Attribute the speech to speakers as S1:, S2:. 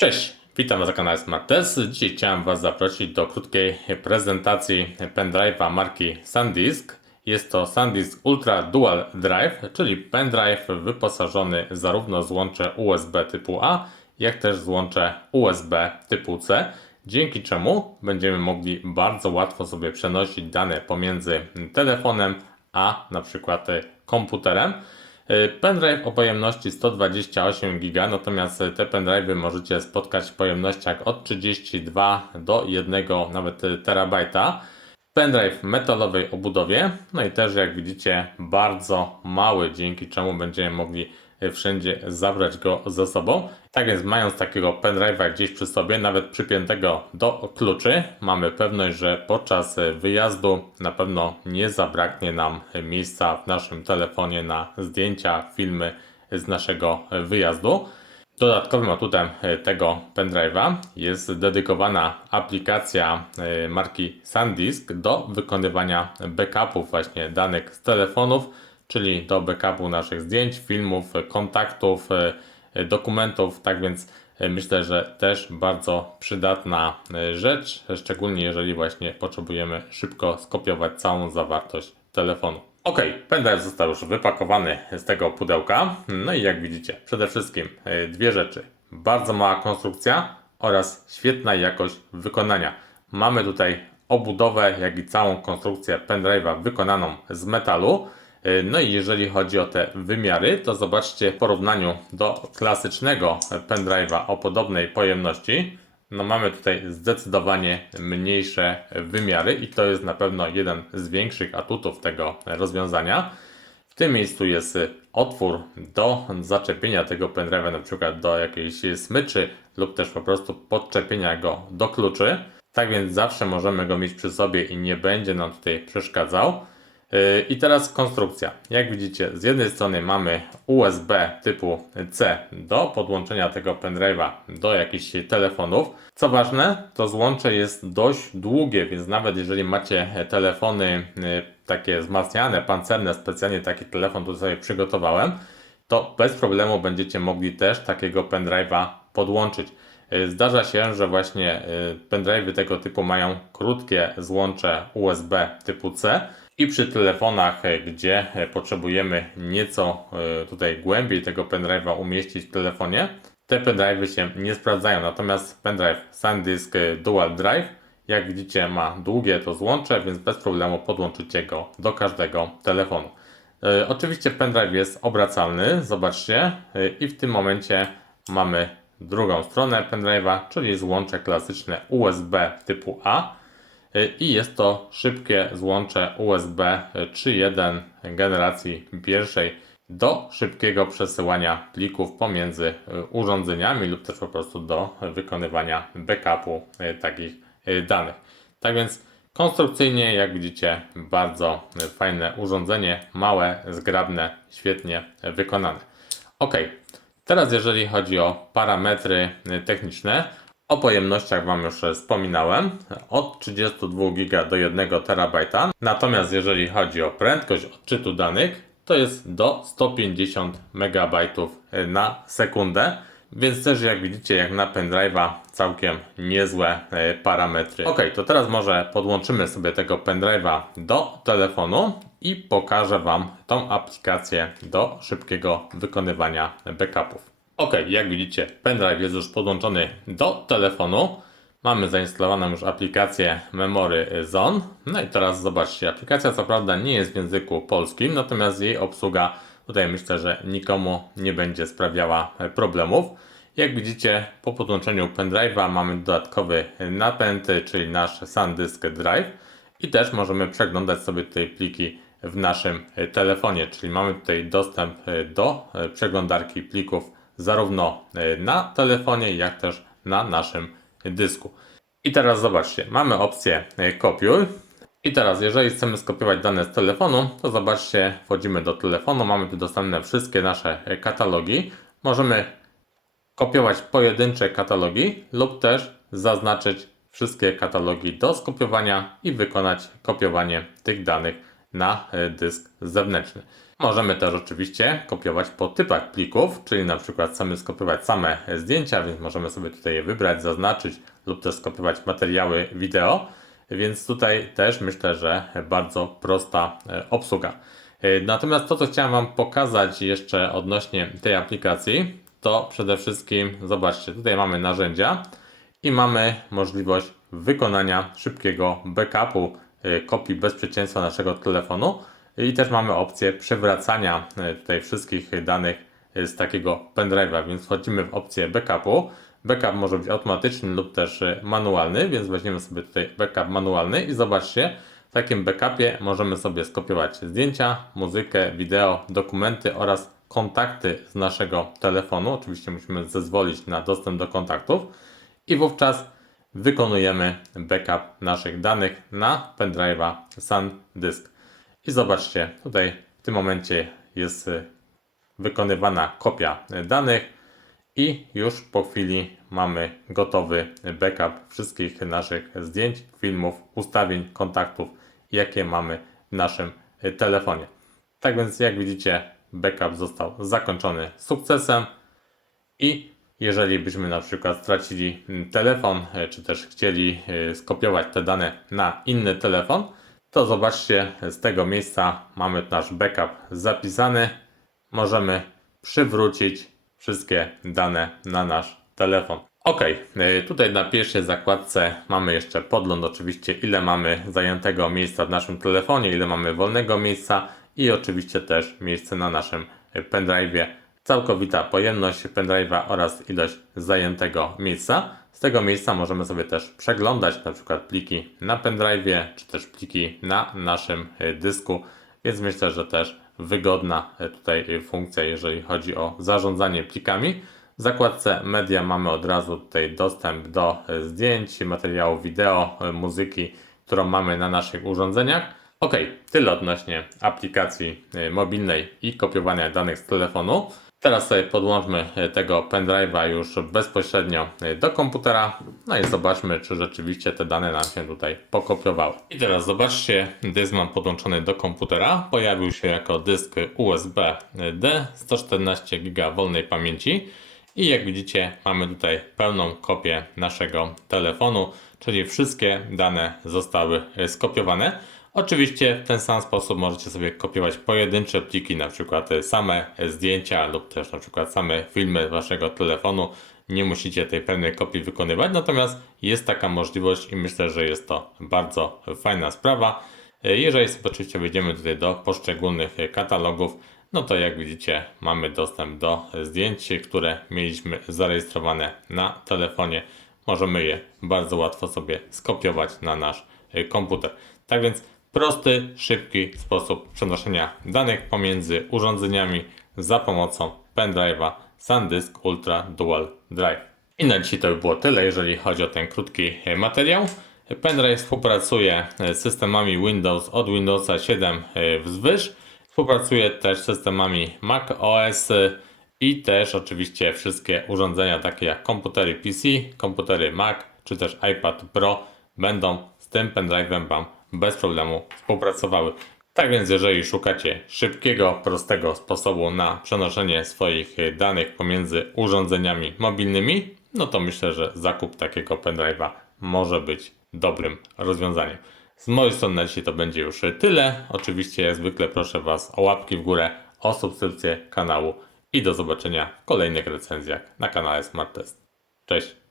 S1: Cześć, witam na kanale SmartTest. Dzisiaj chciałem Was zaprosić do krótkiej prezentacji pendrive'a marki SanDisk. Jest to SanDisk Ultra Dual Drive, czyli pendrive wyposażony zarówno złącze USB typu A, jak też złącze USB typu C, dzięki czemu będziemy mogli bardzo łatwo sobie przenosić dane pomiędzy telefonem a na przykład komputerem. Y, Pendrive o pojemności 128 GB, natomiast te pendrive'y możecie spotkać w pojemnościach od 32 do 1 nawet terabajta. Pendrive metalowej obudowie, no i też jak widzicie bardzo mały, dzięki czemu będziemy mogli wszędzie zabrać go ze sobą. Tak więc mając takiego pendrive'a gdzieś przy sobie, nawet przypiętego do kluczy, mamy pewność, że podczas wyjazdu na pewno nie zabraknie nam miejsca w naszym telefonie na zdjęcia, filmy z naszego wyjazdu. Dodatkowym atutem tego pendrive'a jest dedykowana aplikacja e, marki SanDisk do wykonywania backupów właśnie danych z telefonów, czyli do backupu naszych zdjęć, filmów, kontaktów, e, dokumentów. Tak więc e, myślę, że też bardzo przydatna rzecz, szczególnie jeżeli właśnie potrzebujemy szybko skopiować całą zawartość telefonu. Ok, pendrive został już wypakowany z tego pudełka. No i jak widzicie, przede wszystkim e, dwie rzeczy. Bardzo mała konstrukcja oraz świetna jakość wykonania. Mamy tutaj obudowę, jak i całą konstrukcję pendrive'a wykonaną z metalu. E, No i jeżeli chodzi o te wymiary, to zobaczcie w porównaniu do klasycznego pendrive'a o podobnej pojemności. No mamy tutaj zdecydowanie mniejsze wymiary i to jest na pewno jeden z większych atutów tego rozwiązania. W tym miejscu jest otwór do zaczepienia tego pendrive'a na przykład do jakiejś smyczy lub też po prostu podczepienia go do kluczy. Tak więc zawsze możemy go mieć przy sobie i nie będzie nam tutaj przeszkadzał. I teraz konstrukcja. Jak widzicie, z jednej strony mamy USB typu C do podłączenia tego pendrive'a do jakichś telefonów. Co ważne, to złącze jest dość długie, więc nawet jeżeli macie telefony yy, takie wzmacniane, pancerne, specjalnie taki telefon tu sobie przygotowałem, to bez problemu będziecie mogli też takiego pendrive'a podłączyć. Yy, Zdarza się, że właśnie yy, pendrive'y tego typu mają krótkie złącze USB typu C i przy telefonach, e, gdzie e, potrzebujemy nieco e, tutaj głębiej tego pendrive'a umieścić w telefonie, te pendrive'y się nie sprawdzają. Natomiast pendrive SanDisk Dual Drive, jak widzicie, ma długie to złącze, więc bez problemu podłączycie go do każdego telefonu. Oczywiście pendrive jest obracalny, zobaczcie, i w tym momencie mamy drugą stronę pendrive'a, czyli złącze klasyczne USB typu A. I jest to szybkie złącze USB 3.1 generacji pierwszej do szybkiego przesyłania plików pomiędzy y, urządzeniami lub też po prostu do wykonywania backupu y, takich y, danych. Tak więc konstrukcyjnie, jak widzicie, bardzo fajne urządzenie, małe, zgrabne, świetnie wykonane. Ok, teraz jeżeli chodzi o parametry techniczne, o pojemnościach Wam już wspominałem, od 32 GB do 1 TB. Natomiast jeżeli chodzi o prędkość odczytu danych, to jest do 150 MB na sekundę. Więc też jak widzicie, jak na pendrive'a całkiem niezłe e, parametry. Ok, to teraz może podłączymy sobie tego pendrive'a do telefonu i pokażę Wam tą aplikację do szybkiego wykonywania backupów. Ok, jak widzicie, pendrive jest już podłączony do telefonu. Mamy zainstalowaną już aplikację Memory Zone. No i teraz zobaczcie, aplikacja co prawda nie jest w języku polskim, natomiast jej obsługa tutaj myślę, że nikomu nie będzie sprawiała problemów. Jak widzicie, po podłączeniu pendrive'a mamy dodatkowy napęd, czyli nasz SanDisk Drive i też możemy przeglądać sobie tutaj pliki w naszym telefonie, czyli mamy tutaj dostęp do przeglądarki plików zarówno na telefonie, jak też na naszym dysku. I teraz zobaczcie, mamy opcję kopiuj. I teraz, jeżeli chcemy skopiować dane z telefonu, to zobaczcie, wchodzimy do telefonu, mamy tu dostępne wszystkie nasze katalogi. Możemy kopiować pojedyncze katalogi lub też zaznaczyć wszystkie katalogi do skopiowania i wykonać kopiowanie tych danych na e, dysk zewnętrzny. Możemy też oczywiście kopiować po typach plików, czyli na przykład chcemy skopiować same zdjęcia, więc możemy sobie tutaj je wybrać, zaznaczyć lub też skopiować materiały wideo. Więc tutaj też myślę, że bardzo prosta e, obsługa. E, Natomiast to, co chciałem Wam pokazać jeszcze odnośnie tej aplikacji, to przede wszystkim zobaczcie, tutaj mamy narzędzia i mamy możliwość wykonania szybkiego backupu e, kopii bezpieczeństwa naszego telefonu i też mamy opcję przywracania e, tutaj wszystkich danych e, z takiego pendrive'a, więc wchodzimy w opcję backupu. Backup może być automatyczny lub też e, manualny, więc weźmiemy sobie tutaj backup manualny i zobaczcie, w takim backupie możemy sobie skopiować zdjęcia, muzykę, wideo, dokumenty oraz kontakty z naszego telefonu. Oczywiście musimy zezwolić na dostęp do kontaktów i wówczas wykonujemy backup naszych danych na pendrive'a SanDisk. I zobaczcie, tutaj w tym momencie jest y, wykonywana kopia y, danych i już po chwili mamy gotowy backup wszystkich naszych zdjęć, filmów, ustawień, kontaktów, jakie mamy w naszym y, telefonie. Tak więc jak widzicie, backup został zakończony sukcesem i jeżeli byśmy na przykład stracili mm, telefon, e, czy też chcieli skopiować te dane na inny telefon, to zobaczcie, z tego miejsca mamy nasz backup zapisany. Możemy przywrócić wszystkie dane na nasz telefon. Ok, e, tutaj na pierwszej zakładce mamy jeszcze podgląd, oczywiście, ile mamy zajętego miejsca w naszym telefonie, ile mamy wolnego miejsca i oczywiście też miejsce na naszym pendrive'ie całkowita pojemność pendrive'a oraz ilość zajętego miejsca. Z tego miejsca możemy sobie też przeglądać na przykład pliki na pendrive'ie, czy też pliki na naszym e, dysku, więc myślę, że też wygodna e, tutaj e, funkcja, jeżeli chodzi o zarządzanie plikami. W zakładce media mamy od razu tutaj dostęp do zdjęć, materiałów wideo, muzyki, którą mamy na naszych urządzeniach. Ok, tyle odnośnie aplikacji mobilnej i kopiowania danych z telefonu. Teraz sobie podłączmy e, tego pendrive'a już bezpośrednio e, do komputera. No i zobaczmy, czy rzeczywiście te dane nam się tutaj pokopiowały. I teraz zobaczcie, dysk mam podłączony do komputera. Pojawił się jako dysk USB-D, 114 GB wolnej pamięci. I jak widzicie, mamy tutaj pełną kopię naszego telefonu, czyli wszystkie dane zostały e, skopiowane. Oczywiście w ten sam sposób możecie sobie kopiować pojedyncze pliki, na przykład same zdjęcia lub też na przykład same filmy waszego telefonu. Nie musicie tej pełnej kopii wykonywać, natomiast jest taka możliwość i myślę, że jest to bardzo fajna sprawa. Jeżeli sobie oczywiście wejdziemy tutaj do poszczególnych katalogów, no to jak widzicie mamy dostęp do zdjęć, które mieliśmy zarejestrowane na telefonie. Możemy je bardzo łatwo sobie skopiować na nasz komputer. Tak więc prosty, szybki sposób przenoszenia danych pomiędzy urządzeniami za pomocą pendrive'a SanDisk Ultra Dual Drive. I na dzisiaj to by było tyle, jeżeli chodzi o ten krótki materiał. Pendrive współpracuje z systemami Windows od Windowsa 7 wzwyż. Współpracuje też z systemami Mac OS i też oczywiście wszystkie urządzenia takie jak komputery PC, komputery Mac czy też iPad Pro będą z tym pendrive'em Wam bez problemu współpracowały. Tak więc jeżeli szukacie szybkiego, prostego sposobu na przenoszenie swoich danych pomiędzy urządzeniami mobilnymi, no to myślę, że zakup takiego pendrive'a może być dobrym rozwiązaniem. Z mojej strony na dzisiaj to będzie już tyle. Oczywiście jak zwykle proszę Was o łapki w górę, o subskrypcję kanału i do zobaczenia w kolejnych recenzjach na kanale Smart Test. Cześć!